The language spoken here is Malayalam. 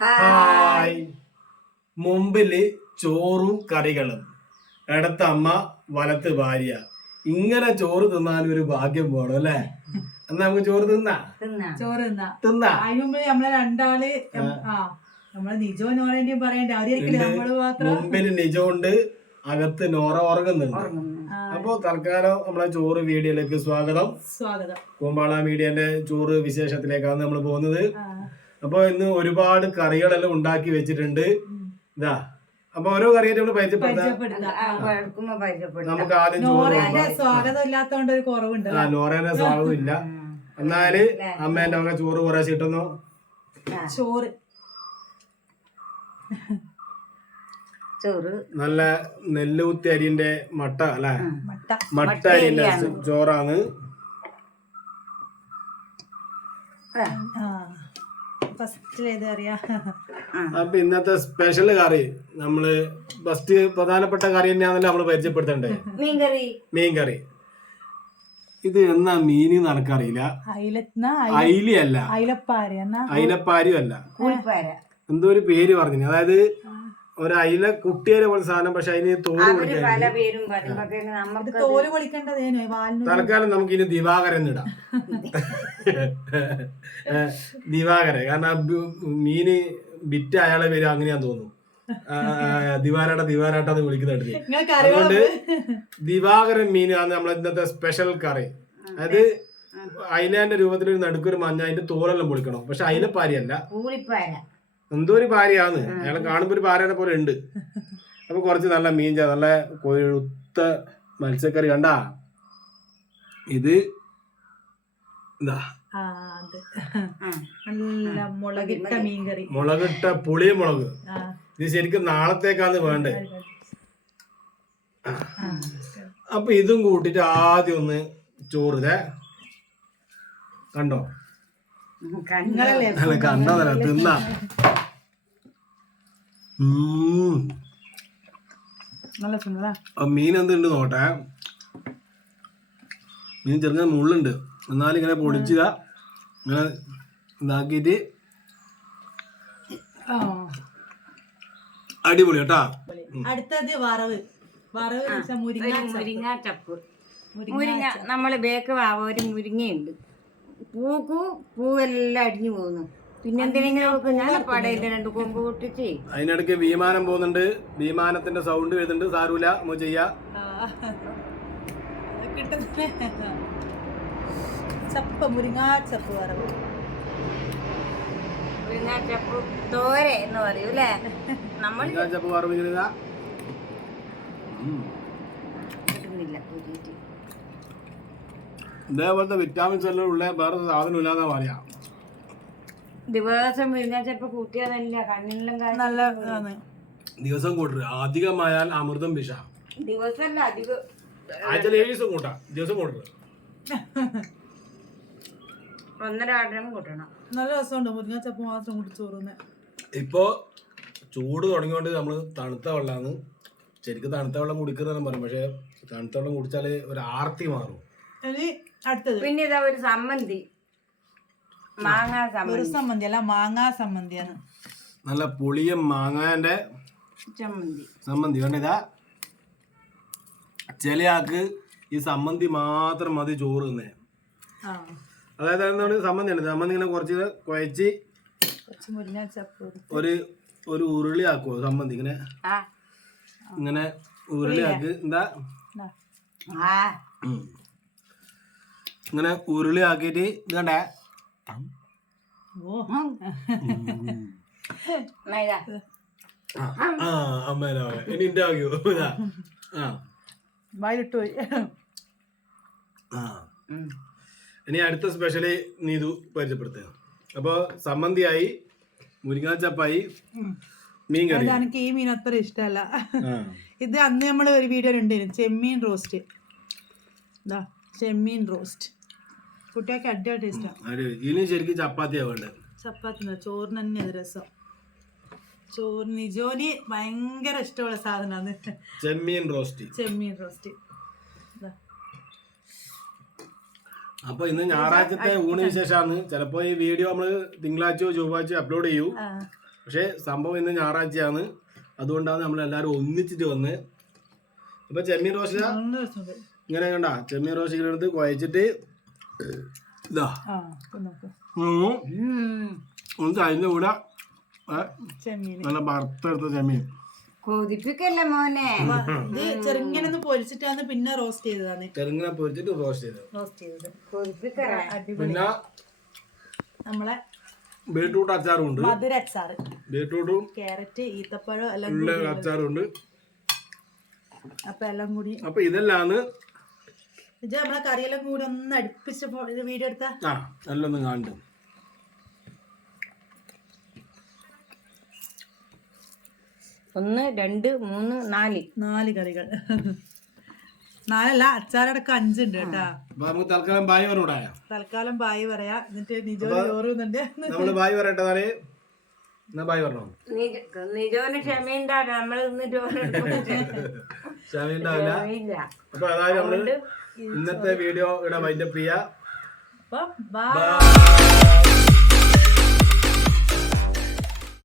ഹായ്. മുമ്പില് ചോറും കറികളും, ഇടത്ത് അമ്മ വലത്ത് ഭാര്യ. ഇങ്ങനെ ചോറ് തിന്നാൻ ഒരു ഭാഗ്യം പോണം അല്ലേ? എന്നാ നമുക്ക് ചോറ് തിന്നാ അതിനുമ്പ് നമ്മളെ രണ്ടാള് നമ്മളെ നിജോ നോറേന്റെയും പറയണ്ടേ, അവരൊരിക്കലും നമ്മള് മാത്രം. മുമ്പില് നിജോ ഉണ്ട്, അകത്ത് നോറ ഉറങ്ങുന്നുണ്ട്. അപ്പൊ തൽക്കാലം നമ്മളെ ചോറ് വീഡിയോയിലേക്ക് സ്വാഗതം. കൂമ്പാള മീഡിയന്റെ ചോറ് വിശേഷത്തിലേക്കാണ് നമ്മൾ പോകുന്നത്. അപ്പൊ ഇന്ന് ഒരുപാട് കറികളെല്ലാം ഉണ്ടാക്കി വെച്ചിട്ടുണ്ട്. ഇതാ, അപ്പൊ ഓരോ കറിയായിട്ട് നമ്മൾ പരിചയപ്പെടുത്താം. നമുക്ക് ആദ്യം സ്വാഗതം ഇല്ലാത്തോണ്ട് ഒരു കുറവുണ്ട്. നോറേന്റെ സ്വാഗതം ഇല്ല. എന്നാല് അമ്മേന്റെ ഒക്കെ ചോറ് കുറേ ഇട്ടൊന്നു. ചോറ് നല്ല നെല്ലൂത്തി അരിന്റെ മട്ട അല്ലെ, മട്ട അരിന്റെ ചോറാണ്. അപ്പൊ ഇന്നത്തെ സ്പെഷ്യൽ കറി നമ്മള് ഫസ്റ്റ് പ്രധാനപ്പെട്ട കറി തന്നെയാണല്ലോ നമ്മള് പരിചയപ്പെടുത്തണ്ടേ, മീൻകറി. ഇത് എന്നാ മീന് നടക്കറിയില്ല, അയിലയല്ല, അയിലപ്പാരിയും അല്ല, എന്തോ ഒരു പേര് പറഞ്ഞു. അതായത് ഒരു അയില കുട്ടിയെ പോലെ സാധനം, പക്ഷെ അതിന് തോല് തൽക്കാലം നമുക്ക് ഇനി ദിവാകരൻ ഇടാം. ദിവാകരൻ, കാരണം മീന് ബിറ്റ് അയാളെ പേര് അങ്ങനെയാന്ന് തോന്നുന്നു. ദിവാരാട്ടാന്ന് വിളിക്കുന്നുണ്ട്. അതുകൊണ്ട് ദിവാകരൻ മീനാണ് നമ്മളെ ഇന്നത്തെ സ്പെഷ്യൽ കറി. അതായത് അയിലാന്റെ രൂപത്തിൽ നടുക്കൊരു മഞ്ഞ, അതിന്റെ തോലെല്ലാം പൊളിക്കണം. പക്ഷെ അയിലപ്പാരിയല്ല, എന്തോ ഒരു പാരയാണ്. അയാളെ കാണുമ്പോ ഒരു പാരനെ പോലെ ഉണ്ട്. അപ്പൊ കുറച്ച് നല്ല മീൻ, നല്ല കൊഴുത്ത മത്സ്യക്കറി. കണ്ടാ, ഇത് ഇതാ മുളകിട്ട പുളിയ മുളക്. ഇത് ശരിക്കും നാളത്തേക്കാന്ന് വേണ്ടേ. അപ്പൊ ഇതും കൂട്ടിട്ട് ആദ്യം ഒന്ന് ചോറ് കണ്ടോ, കണ്ടതല്ല തിന്നാ. മീൻ എന്തുണ്ട് നോട്ടെ. മീൻ ചെറുങ്ങനെ മുള്ളുണ്ട്, എന്നാലും ഇങ്ങനെ പൊടിച്ചുക, ഇങ്ങനെ ഇതാക്കിട്ട് അടിപൊളി കേട്ടാ. അടുത്തത് വറവ്. മുരിങ്ങ ചപ്പ്. മുരിങ്ങ നമ്മള് ബേക്ക് ഒരു മുരിങ്ങയുണ്ട്, പൂവെല്ലാം അടിഞ്ഞു പോകുന്നു. പിന്നെന്തിനെങ്കിലും ഞാൻ പടയില്ല, രണ്ട് കൊമ്പ് പൊട്ടിച്ച്. അതിനിടയ്ക്ക് വിമാനം പോകുന്നുണ്ട്, വിമാനത്തിന്റെ സൗണ്ട് വരുന്നുണ്ട്. സാരൂല, ചെയ്യാ. മുരിങ്ങാച്ചപ്പ് വറവ്, മുരിങ്ങാച്ചപ്പ് തോര എന്ന് പറയൂല്ലേ നമ്മൾ. ചപ്പ് വറവ് കിട്ടുന്നില്ല. ഇതേപോലത്തെ വിറ്റാമിൻസ് എല്ലാം ഉള്ള വേറെ സാധനം ഇല്ലാന്നാ പറയാ. ദിവസം മുരിങ്ങാച്ചപ്പ് കൂട്ടിയാതല്ല കണ്ണിനെല്ലാം നല്ല ദിവസം കൂട്ടരുത്, അധികമായാൽ അമൃതം വിഷ. ദിവസമല്ല, അധികം ആഴ്ചയിൽ 7 ദിവസം കൂട്ടാം, ദിവസം കൂട്ടരുത്. 1.5 ആടനം കൂട്ടണം. നല്ല രസമുണ്ട് മുരിങ്ങാച്ചപ്പ് മാത്രം കൂട്ടി ചോറുന്നെ. ഇപ്പൊ ചൂട് തുടങ്ങിയോണ്ട് നമ്മള് തണുത്ത വെള്ളമാണ്. ശരിക്കും തണുത്ത വെള്ളം കുടിക്കുന്നതെന്ന് പറയും, പക്ഷെ തണുത്ത വെള്ളം കുടിച്ചാല് ഒരു ആർത്തി മാറും. പിന്നെ ഇതാ ഒരു സമ്മന്തി, മാങ്ങാ സമ്മന്തി അല്ല, മാങ്ങാ സമ്മന്തിയാണ്. നല്ല പുളിയ മാങ്ങാന്റെ സമ്മന്തി. കണ്ട, ഇതാ ചില ആൾക്ക് ഈ സമ്മന്തി മാത്രം മതി ചോറ് തന്നെ. അതായത് എന്താണ് സമ്മന്തിയാണ്. സമ്മന്തി ഇങ്ങനെ കുറച്ച് കുഴച്ച് ഒരു ഉരുളി ആക്കുവോ സമ്മന്തി, ഇങ്ങനെ ഇങ്ങനെ ഉരുളിയാക്ക്. എന്താ ഇങ്ങനെ ഉരുളി ആക്കിയിട്ട് ഇത് കണ്ടേ, അമ്മേനെ ഇനി എന്റെ ആകിയോ. ഇനി അടുത്ത സ്പെഷ്യല് നീതു പരിചയപ്പെടുത്തുക. അപ്പൊ സമ്മന്തിയായി, മുരിങ്ങാച്ചപ്പായി, മീൻ കറി. എനിക്ക് ഈ മീൻ അത്ര ഇഷ്ടമല്ല. ഇത് അന്ന് നമ്മള് ഒരു വീഡിയോ ഉണ്ടായിരുന്നു, ചെമ്മീൻ റോസ്റ്റ്. ചെമ്മീൻ റോസ്റ്റ് കുട്ടിയൊക്കെ അടിപൊളി ടേസ്റ്റാണ്. ഇനി ശരിക്കും ചപ്പാത്തിയാ വേണ്ടത്. ചപ്പാത്തി ചോറിന് തന്നെ രസം. ചോറ് നിജോന് ഭയങ്കര ഇഷ്ടമുള്ള സാധനമാണ് ചെമ്മീൻ റോസ്റ്റ്. അപ്പൊ ഇന്ന് ഞായറാഴ്ചത്തെ ഊണ് വിശേഷമാണ്. ചിലപ്പോ ഈ വീഡിയോ നമ്മള് തിങ്കളാഴ്ചയോ ചൊവ്വാഴ്ചയോ അപ്ലോഡ് ചെയ്യൂ. പക്ഷെ സംഭവം ഇന്ന് ഞായറാഴ്ചയാണ്, അതുകൊണ്ടാണ് നമ്മളെല്ലാവരും ഒന്നിച്ചിട്ട് വന്ന്. അപ്പൊ ചെമ്മീൻ റോസ്റ്റ് നല്ല രസമുണ്ട്. ഇങ്ങനെ കണ്ട ചെമ്മീൻ റോസ്റ്റ് ഇങ്ങനെ എടുത്ത് കുഴച്ചിട്ട് ഇതാ ആ നോക്ക് ഒന്ന് അതിൻ്റെ കൂടെ ചെമ്മീൻ നല്ല വറുത്തെടുത്ത ചെമ്മീൻ. കൊതിപ്പിക്കല്ലേ മോനെ. ഇത് ചെറുങ്ങനെ ഒന്ന് പൊരിച്ചിട്ടാണ് പിന്നെ റോസ്റ്റ് ചെയ്തതാണ്. ചെറുങ്ങനെ പൊരിച്ചിട്ട് റോസ്റ്റ് ചെയ്തത്. റോസ്റ്റ് ചെയ്തത് കൊതിപ്പിക്കറ. അടിപൊളി. പിന്നെ നമ്മളെ ബീട്രൂട്ട് അച്ചാറും ഉണ്ട്. മധുര അച്ചാറ്, ബീട്രൂട്ടും ക്യാരറ്റ്, ഈത്തപ്പഴം എല്ലാം ഉള്ള കൂടി. അച്ചാറുണ്ട്. അപ്പൊ എല്ലാം കൂടി അപ്പൊ ഇതെല്ലാന്ന് ഇത് നമ്മളെ കറിയെല്ലാം കൂടി ഒന്ന് അടുപ്പിച്ച് വീഡിയോ എടുത്താ എല്ലാം ഒന്ന് കാണും. 1 2 3 4 4 കറികൾ. 4 അച്ചാറടക്കം 5 ഉണ്ട് കേട്ടാ. അപ്പൊ നമുക്ക് തൽക്കാലം ബായ് പറഞ്ഞൂടാ. തൽക്കാലം ബായി പറയാ, എന്നിട്ട് നിജോ ചോറുന്നുണ്ട്. നമ്മള് ബായ് പറയട്ടെ. നാളെ എന്നാ ബായ് പറഞ്ഞോ. നിജോന് ക്ഷമയുണ്ടാവില്ല, നമ്മള് ക്ഷമയുണ്ടാവില്ല. അപ്പൊ അതായത് നമ്മള് ഇന്നത്തെ വീഡിയോ ഇവിടെ വൈൻഡപ്പ് ചെയ്യാം. അപ്പൊ ബൈ.